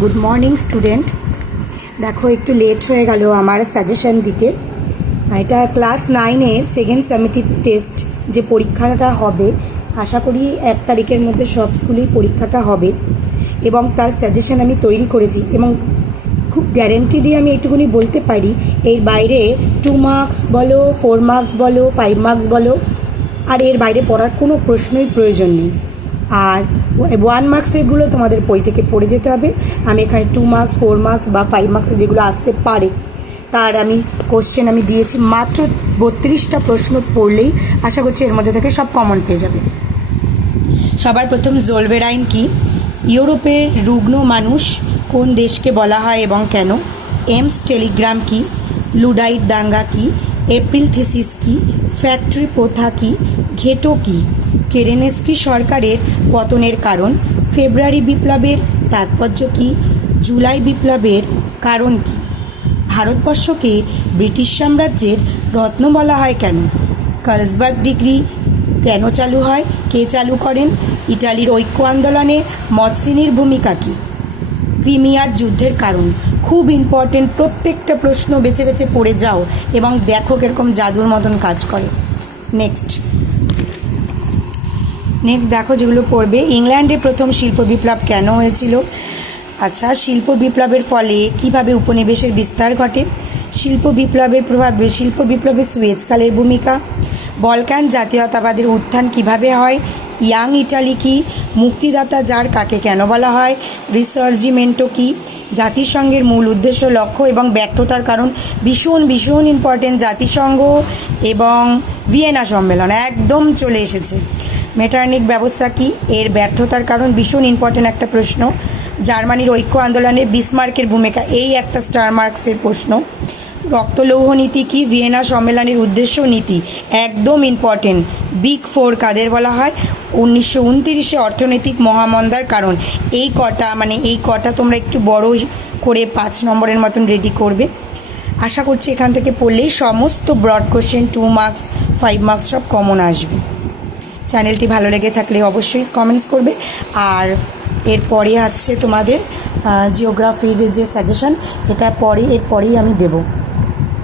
Good morning student. দেখো একটু late হয়ে গেল আমার সাজেশন দিতে। এটা ক্লাস 9-এর সেকেন্ড সামেটিভ টেস্ট যে পরীক্ষাটা হবে, আশা করি 1 তারিখের মধ্যে সব স্কুলেই পরীক্ষাটা হবে এবং তার সাজেশন আমি তৈরি করেছি এবং খুব গ্যারেন্টি দিয়ে আমি এইটুকুনি বলতে পারি এর বাইরে 2 মার্কস বলো, 4 মার্কস বলো, 5 মার্কস বলো, আর এর বাইরে পড়ার কোনো প্রশ্নই প্রয়োজন নেই। আর 1 মার্কসেরগুলো তোমাদের বই থেকে পড়ে যেতে হবে। আমি এখানে 2 মার্কস, 4 মার্কস বা 5 মার্কসে যেগুলো আসতে পারে তার আমি কোশ্চেন আমি দিয়েছি। মাত্র 32টা প্রশ্ন পড়লেই আশা করছি এর মধ্যে থেকে সব কমন পেয়ে যাবে। সবার প্রথম জোলভেরাইন কি, ইউরোপের রুগ্ন মানুষ কোন দেশকে বলা হয় এবং কেন, এমস টেলিগ্রাম কি, লুডাইট দাঙ্গা কি, এপ্রিল থিসিস কি, ফ্যাক্টরি প্রথা কি, ঘেটো কি, কেরেনেস্কি সরকারের পতনের কারণ, ফেব্রুয়ারি বিপ্লবের তাৎপর্য কি, জুলাই বিপ্লবের কারণ কি, ভারতবর্ষকে ব্রিটিশ সাম্রাজ্যের রত্ন বলা হয় কেন, কার্লসবার্গ ডিগ্রি কেন চালু হয়, কে চালু করেন, ইটালির ঐক্য আন্দোলনে মৎসিনির ভূমিকা কী, ক্রিমিয়ার যুদ্ধের কারণ। খুব ইম্পর্টেন্ট, প্রত্যেকটা প্রশ্ন বেছে বেছে পড়ে যাও এবং দেখো কীরকম জাদুর মতন কাজ করে। নেক্সট দেখো যেগুলো পড়বে, ইংল্যান্ডে প্রথম শিল্প বিপ্লব কেন হয়েছিল? আচ্ছা, শিল্প বিপ্লবের ফলে কিভাবে উপনিবেশের বিস্তার ঘটে, শিল্প বিপ্লবের প্রভাবে শিল্প বিপ্লবে সুয়েজকালের ভূমিকা, বলকান জাতীয়তাবাদের উত্থান কিভাবে হয়, ইয়াং ইটালি কি, মুক্তিদাতা যার কাকে কেন বলা হয়, রিসার্জিমেন্টো কি, জাতিসংঘের মূল উদ্দেশ্য, লক্ষ্য এবং ব্যর্থতার কারণ। ভীষণ ভীষণ ইম্পর্টেন্ট, জাতিসংঘ এবং ভিয়েনা সম্মেলন একদম চলে এসেছে। মেটার্নিক ব্যবস্থা কি, এর ব্যর্থতার কারণ, ভীষণ ইম্পর্টেন্ট একটা প্রশ্ন। জার্মানির ঐক্য আন্দোলনে বিসমার্কের ভূমিকা, এই একটা স্টার মার্কসের প্রশ্ন। রক্তলৌহ নীতি কি, ভিয়েনা সম্মেলনের উদ্দেশ্য নীতি, একদম ইম্পর্টেন্ট। বিগ ফোর কাদের বলা হয়? 1929-এ অর্থনৈতিক মহামন্দার কারণ। এই কটা তোমরা একটু বড় করে 5 নম্বরের মতন রেডি করবে। আশা করছি এখান থেকে পড়লেই সমস্ত ব্রড কোশ্চেন 2 মার্কস 5 মার্কস সব কমন আসবে। চ্যানেলটি ভালো লেগে থাকলে অবশ্যই কমেন্টস করবে। আর এরপরে আসছে তোমাদের জিওগ্রাফির যে সাজেশন, এর পরেই আমি দেবো।